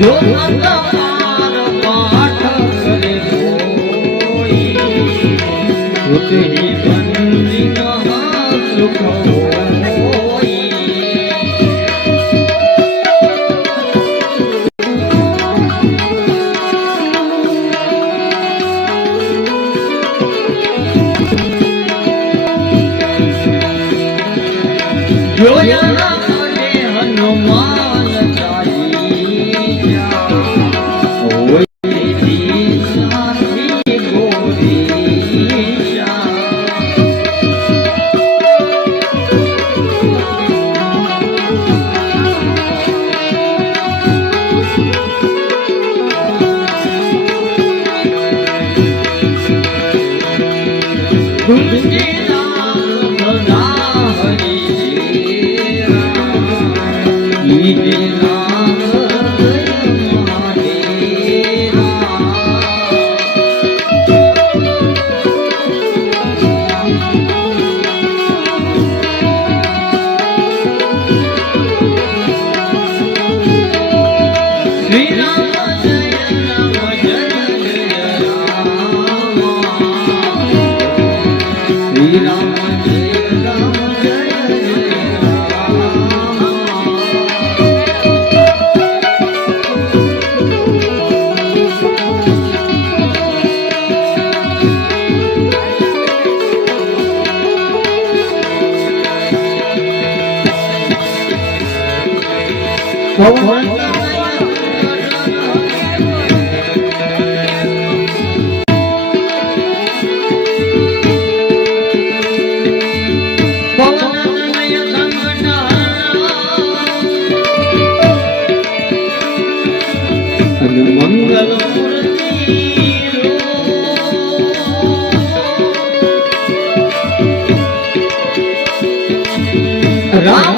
Yo, yo, yo, yo, Go on. Ram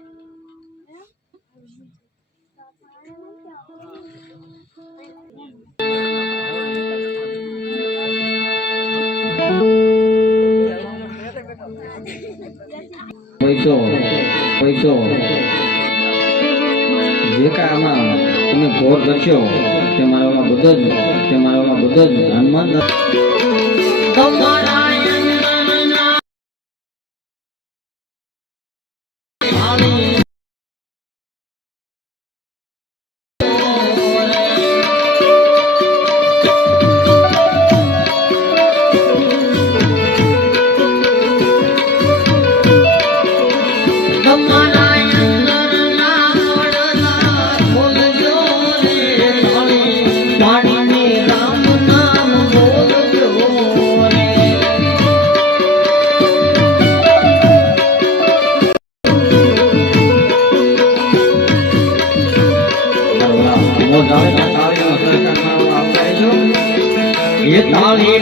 તો હોય તો જે કાળમાં તમે ભોગ રચ્યો તે મારામાં બધો જ, તે મારામાં બધો જ હનુમાન તાળી